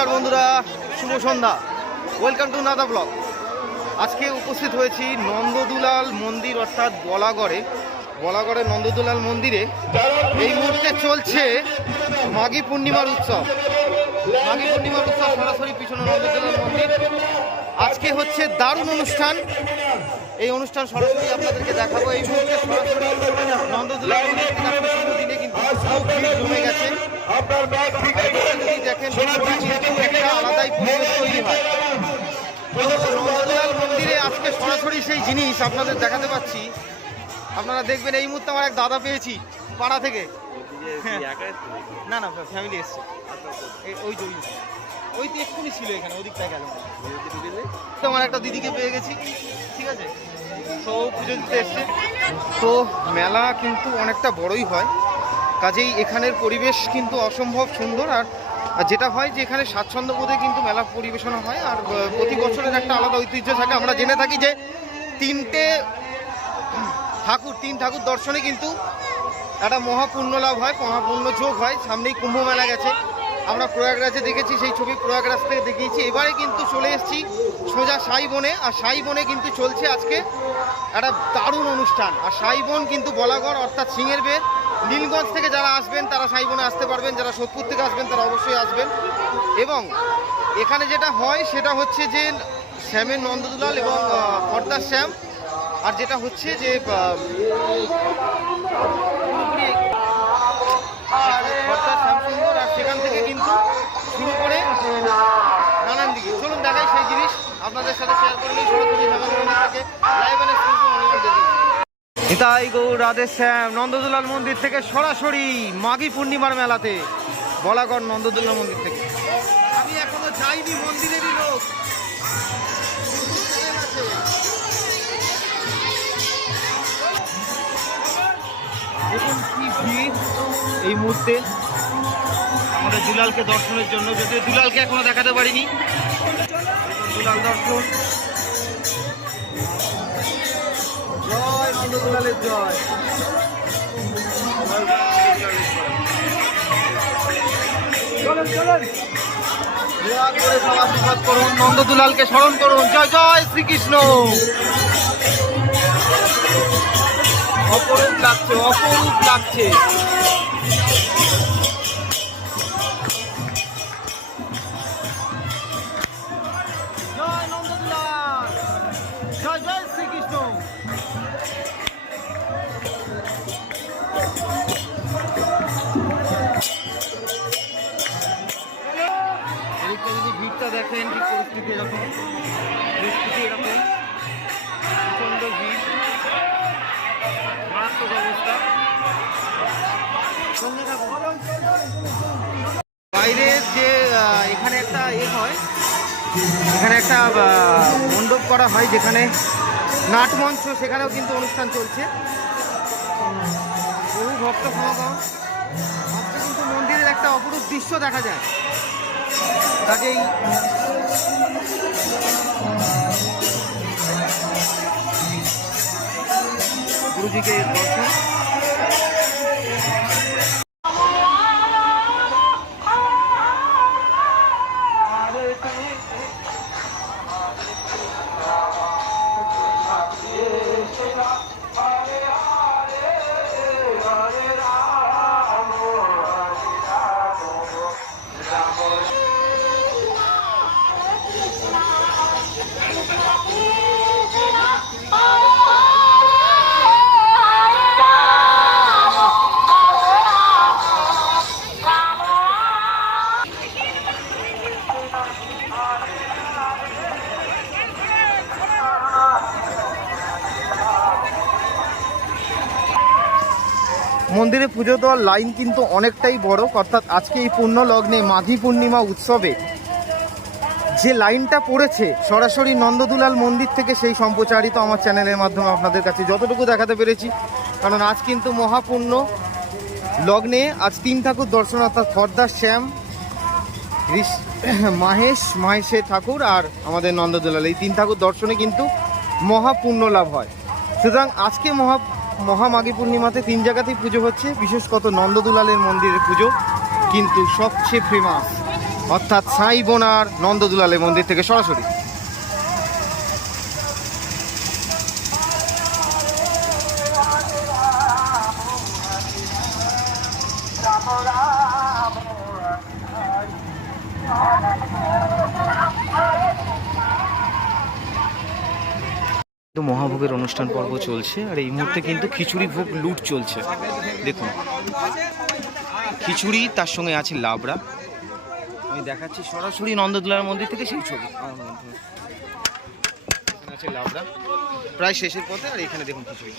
নমস্কার বন্ধুরা, শুভ সন্ধ্যা। Welcome to Nada blog. আজকে উপস্থিত হয়েছি নন্দদুলাল মন্দির অর্থাৎ বলাগড়ের নন্দদুলাল মন্দিরে। এই মুহূর্তে চলছে মাঘী পূর্ণিমার উৎসব। সরাসরি পিছনে নন্দদুলাল মন্দির। আজকে হচ্ছে দারুণ অনুষ্ঠান। এই অনুষ্ঠান সরাসরি আপনাদেরকে দেখাবো। এই মুহূর্তে সরাসরি নন্দদুলাল মন্দির দিনে কিন্তু জমে গেছে। দেখেন একটা আলাদাই পরিবেশ তৈরি হয় নন্দদুলাল মন্দিরে। আজকে সরাসরি সেই জিনিস আপনাদের দেখাতে পাচ্ছি। আপনারা দেখবেন এই মুহূর্তে আমার এক দাদা পেয়েছি পাড়া থেকে। না না ফ্যামিলি এসছে। ওই তো এক্ষুনি ছিল এখানে, ওদিকটায় গেল। তো আমার একটা দিদিকে পেয়ে গেছি, ঠিক আছে। তো পুজো দিতে এসছে। তো মেলা কিন্তু অনেকটা বড়ই হয়, কাজেই এখানের পরিবেশ কিন্তু অসম্ভব সুন্দর। আর যেটা হয় যে এখানে স্বাচ্ছন্দ্য বোধে কিন্তু মেলা পরিবেশনা হয়। আর প্রতি বছরের একটা আলাদা ঐতিহ্য থাকে। আমরা জেনে থাকি যে তিন ঠাকুর দর্শনে কিন্তু একটা মহাপুণ্য লাভ হয়, মহাপুণ্য যোগ হয়। সামনেই কুম্ভ মেলা গেছে, আমরা প্রয়াগরাজে দেখেছি, সেই ছবি প্রয়াগরাজ থেকে দেখিয়েছি। এবারে কিন্তু চলে এসেছি সোজা সাইবনে। আর সাইবনে কিন্তু চলছে আজকে একটা দারুণ অনুষ্ঠান। আর সাইবন কিন্তু বলাগড় অর্থাৎ সিংহের বের। নীলগঞ্জ থেকে যারা আসবেন তারা সাইবনে আসতে পারবেন, যারা সোদপুর থেকে আসবেন তারা অবশ্যই আসবেন। এবং এখানে যেটা হয় সেটা হচ্ছে যে শ্যামের নন্দদুলাল এবং খর্দার শ্যাম। আর যেটা হচ্ছে যে খর্দার শ্যাম সুন্দর। আর সেখান থেকে কিন্তু শুরু করে নানান দিকে চলুন দেখাই সেই জিনিস আপনাদের সাথে শেয়ার করলেই সরাসরি থাকে লাইভ নিতাই গৌর রাধে শ্যাম নন্দদুলাল মন্দির থেকে সরাসরি মাঘী পূর্ণিমার মেলাতে বলাগড় নন্দদুলাল মন্দির থেকে। আমি এখনো যাইনি, মন্দিরেরই লোক। দেখুন কি ভিড় এই মুহূর্তে আমাদের দুলালকে দর্শনের জন্য। যদিও দুলালকে এখনো দেখাতে পারিনি। দুলাল দর্শন। জয় নন্দদুলালের জয়। চলুন করে সব আশীর্বাদ করুন, নন্দদুলালকে স্মরণ করুন। জয় জয় শ্রীকৃষ্ণ। অপরূপ লাগছে। জয় নন্দদুলাল, জয় জয় শ্রীকৃষ্ণ। যদি ভিড়টা দেখেন, ঠিক পরিস্থিতি এরকম প্রচন্ড ভিড়, মারাত্মক অবস্থা। বাইরের যে এখানে একটা হয়, এখানে একটা মণ্ডপ করা হয় যেখানে নাটমঞ্চ, সেখানেও কিন্তু অনুষ্ঠান চলছে। বহু ভক্ত সমাগম। আজকে কিন্তু মন্দিরের একটা অপরূপ দৃশ্য দেখা যায়। কাজেই গুরুজিকে দর্শন। মন্দিরে পুজো দেওয়ার লাইন কিন্তু অনেকটাই বড়। অর্থাৎ আজকে এই পূর্ণ লগ্নে মাঘী পূর্ণিমা উৎসবে যে লাইনটা পড়েছে সরাসরি নন্দদুলাল মন্দির থেকে, সেই সম্প্রচারিত আমার চ্যানেলের মাধ্যমে আপনাদের কাছে যতটুকু দেখাতে পেরেছি। কারণ আজ কিন্তু মহাপূর্ণ লগ্নে আজ তিন ঠাকুর দর্শন, অর্থাৎ খর্দার শ্যাম, মাহেশের ঠাকুর আর আমাদের নন্দদুলাল, এই তিন ঠাকুর দর্শনে কিন্তু মহাপূর্ণ লাভ হয়। সুতরাং আজকে মহামাঘী পূর্ণিমাতে তিন জায়গাতেই পুজো হচ্ছে। বিশেষ কত নন্দদুলালের মন্দিরের পুজো কিন্তু সবচেয়ে ফেমাস। অর্থাৎ সাই বোনার নন্দদুলালের মন্দির থেকে সরাসরি। মহাভোগের অনুষ্ঠান পর্ব চলছে, আর এই মুহূর্তে কিন্তু খিচুড়ি ভোগ লুট চলছে। দেখুন খিচুড়ি, তার সঙ্গে আছে লাবড়া। আমি দেখাচ্ছি সরাসরি নন্দদুলার মন্দির থেকে সেই ছবি। এখানে আছে লাবড়া, প্রায় শেষের পথে। আর এখানে দেখুন খিচুড়ি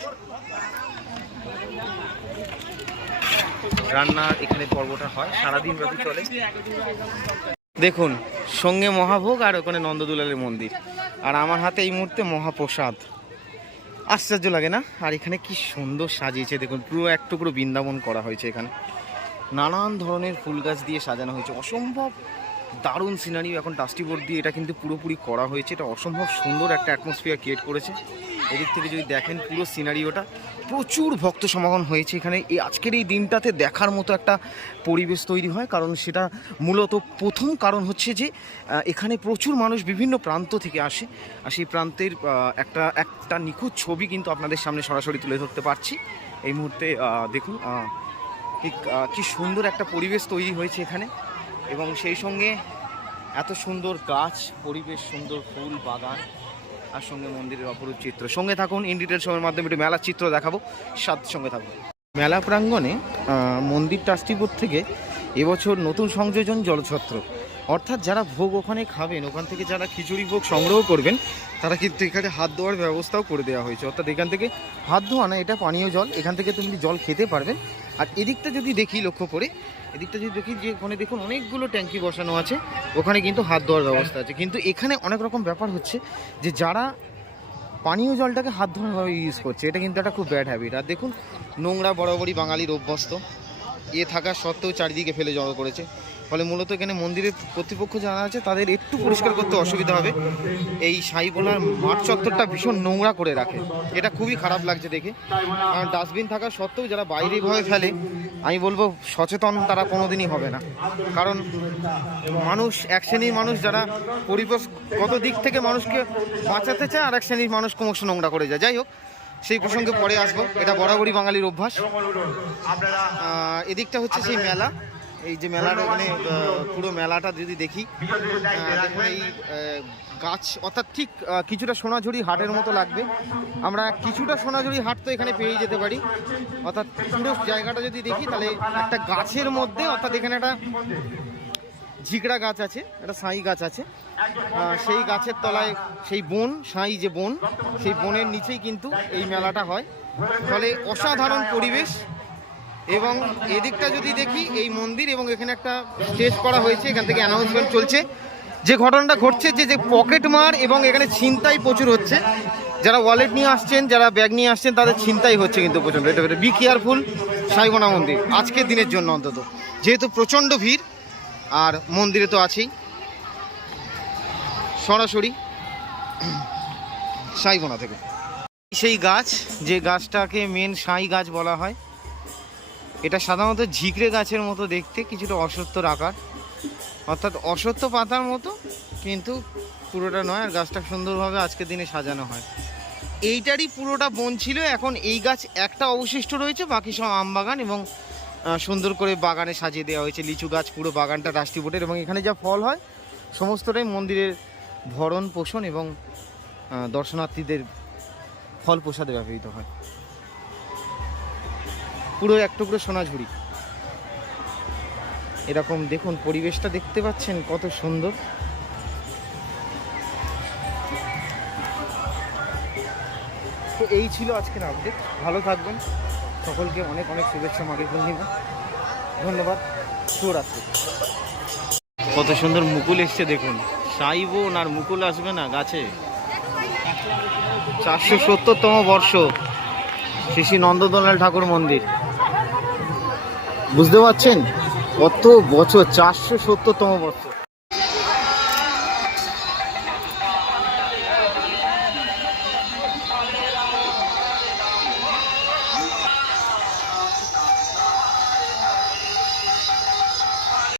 রান্নার এখানে পর্বটা হয়, সারাদিন ব্যাপী চলে। দেখুন সঙ্গে মহাভোগ আর ওখানে নন্দদুলালের মন্দির, আর আমার হাতে এই মুহূর্তে মহাপ্রসাদ। আশ্চর্য লাগে না? আর এখানে কি সুন্দর সাজিয়েছে দেখুন, পুরো এক টুকরো বৃন্দাবন করা হয়েছে। এখানে নানান ধরনের ফুল গাছ দিয়ে সাজানো হয়েছে, অসম্ভব দারুণ সিনারি। এখন ডাস্টি বোর্ড দিয়ে এটা কিন্তু পুরোপুরি করা হয়েছে, এটা অসম্ভব সুন্দর একটা অ্যাটমসফিয়ার ক্রিয়েট করেছে। এদিক থেকে যদি দেখেন পুরো সিনারিওটা, প্রচুর ভক্ত সমাগম হয়েছে এখানে। এই আজকের এই দিনটাতে দেখার মতো একটা পরিবেশ তৈরি হয়, কারণ সেটা মূলত প্রথম কারণ হচ্ছে যে এখানে প্রচুর মানুষ বিভিন্ন প্রান্ত থেকে আসে, আর সেই প্রান্তের একটা নিখুঁত ছবি কিন্তু আপনাদের সামনে সরাসরি তুলে ধরতে পারছি এই মুহূর্তে। দেখুন কি সুন্দর একটা পরিবেশ তৈরি হয়েছে এখানে, এবং সেই সঙ্গে এত সুন্দর গাছ, পরিবেশ সুন্দর, ফুল বাগান, আর সঙ্গে মন্দিরের অপরূপ চিত্র। সঙ্গে থাকুন, ইন ডিটেল সময়ের মাধ্যমে একটু মেলার চিত্র দেখাবো, সঙ্গে থাকুন। মেলা প্রাঙ্গণে মন্দির ট্রাস্টি বোর্ড থেকে এবছর নতুন সংযোজন জলছত্র, অর্থাৎ যারা ভোগ ওখানে খাবেন, ওখান থেকে যারা খিচুড়ি ভোগ সংগ্রহ করবেন, তারা কিন্তু এখানে হাত ধোয়ার ব্যবস্থাও করে দেওয়া হয়েছে। অর্থাৎ এখান থেকে হাত ধোয়া না, এটা পানীয় জল, এখান থেকে তুমি জল খেতে পারবেন। আর এদিকটা যদি দেখি, লক্ষ্য করে এদিকটা যদি দেখি, যে ওখানে দেখুন অনেকগুলো ট্যাঙ্কি বসানো আছে, ওখানে কিন্তু হাত ধোয়ার ব্যবস্থা আছে। কিন্তু এখানে অনেক রকম ব্যাপার হচ্ছে যে যারা পানীয় জলটাকে হাত ধোয়াভাবে ইউজ করছে, এটা কিন্তু একটা খুব ব্যাড হ্যাবিট। আর দেখুন নোংরা বরাবরই বাঙালির অভ্যস্ত, থাকা সত্ত্বেও চারিদিকে ফেলে জড়ো করেছে। ফলে মূলত এখানে মন্দিরের কর্তৃপক্ষ যারা আছে তাদের একটু পরিষ্কার করতে অসুবিধা হবে। এই সাইবোনার মাঠ চত্বরটা ভীষণ নোংরা করে রাখে, এটা খুবই খারাপ লাগছে দেখে। কারণ ডাস্টবিন থাকা সত্ত্বেও যারা বাইরে ভাবে ফেলে, আমি বলবো সচেতন তারা কোনোদিনই হবে না। কারণ মানুষ, এক শ্রেণীর মানুষ যারা পরিবেশগত দিক থেকে মানুষকে বাঁচাতে চায়, আর এক শ্রেণীর মানুষ ক্রমশ নোংরা করে যায়। যাই হোক, সেই প্রসঙ্গে পরে আসবো, এটা বরাবরই বাঙালির অভ্যাস। এদিকটা হচ্ছে সেই মেলা, এই যে মেলার এখানে পুরো মেলাটা যদি দেখি, দেখুন এই গাছ, অর্থাৎ ঠিক কিছুটা সোনাঝুরি হাটের মতো লাগবে। আমরা কিছুটা সোনাঝুরি হাট তো এখানে পেয়ে যেতে পারি। অর্থাৎ পুরো জায়গাটা যদি দেখি, তাহলে একটা গাছের মধ্যে, অর্থাৎ এখানে একটা ঝিকড়া গাছ আছে, একটা সাই গাছ আছে, সেই গাছের তলায় সেই বন, সাই যে বন, সেই বনের নিচেই কিন্তু এই মেলাটা হয়। ফলে অসাধারণ পরিবেশ। এবং এদিকটা যদি দেখি, এই মন্দির, এবং এখানে একটা স্টেজ করা হয়েছে, এখান থেকে অ্যানাউন্সমেন্ট চলছে। যে ঘটনাটা ঘটছে, যে পকেট মার এবং এখানে ছিনতাই প্রচুর হচ্ছে। যারা ওয়ালেট নিয়ে আসছেন, যারা ব্যাগ নিয়ে আসছেন, তাদের ছিনতাই হচ্ছে কিন্তু প্রচণ্ড। এটা বি কেয়ারফুল সাইবোনা মন্দির আজকের দিনের জন্য অন্তত, যেহেতু প্রচণ্ড ভিড়। আর মন্দিরে তো আছেই, সরাসরি সাইবোনা থেকে সেই গাছ, যে গাছটাকে মেন সাই গাছ বলা হয়, এটা সাধারণত ঝিকড়ে গাছের মতো দেখতে, কিছুটা অশ্বত্থর আকার, অর্থাৎ অশ্বত্থ পাতার মতো, কিন্তু পুরোটা নয়। আর গাছটা সুন্দরভাবে আজকের দিনে সাজানো হয়। এইটারই পুরোটা বন ছিল, এখন এই গাছ একটা অবশিষ্ট রয়েছে, বাকি সব আম বাগান, এবং সুন্দর করে বাগানে সাজিয়ে দেওয়া হয়েছে। লিচু গাছ, পুরো বাগানটা রাষ্ট্রী বোটের, এবং এখানে যা ফল হয় সমস্তটাই মন্দিরের ভরণ পোষণ এবং দর্শনার্থীদের ফল প্রসাদে ব্যবহৃত হয়। পুরো এক টুকরো সোনাঝুরি এরকম দেখুন, পরিবেশটা দেখতে পাচ্ছেন কত সুন্দর। তো এই ছিল আজকের আপডেট। ভালো থাকবেন, সকলকে অনেক অনেক শুভেচ্ছা মাঘের পূর্ণিমা। ধন্যবাদ, শুভরাত্রি। কত সুন্দর মুকুল এসছে দেখুন, সাইবোন আর মুকুল আসবে না গাছে। 470তম বর্ষ শ্রী শ্রী নন্দদুলাল ঠাকুর মন্দির, বুঝতে পারছেন কত বছর, 470তম বর্ষ।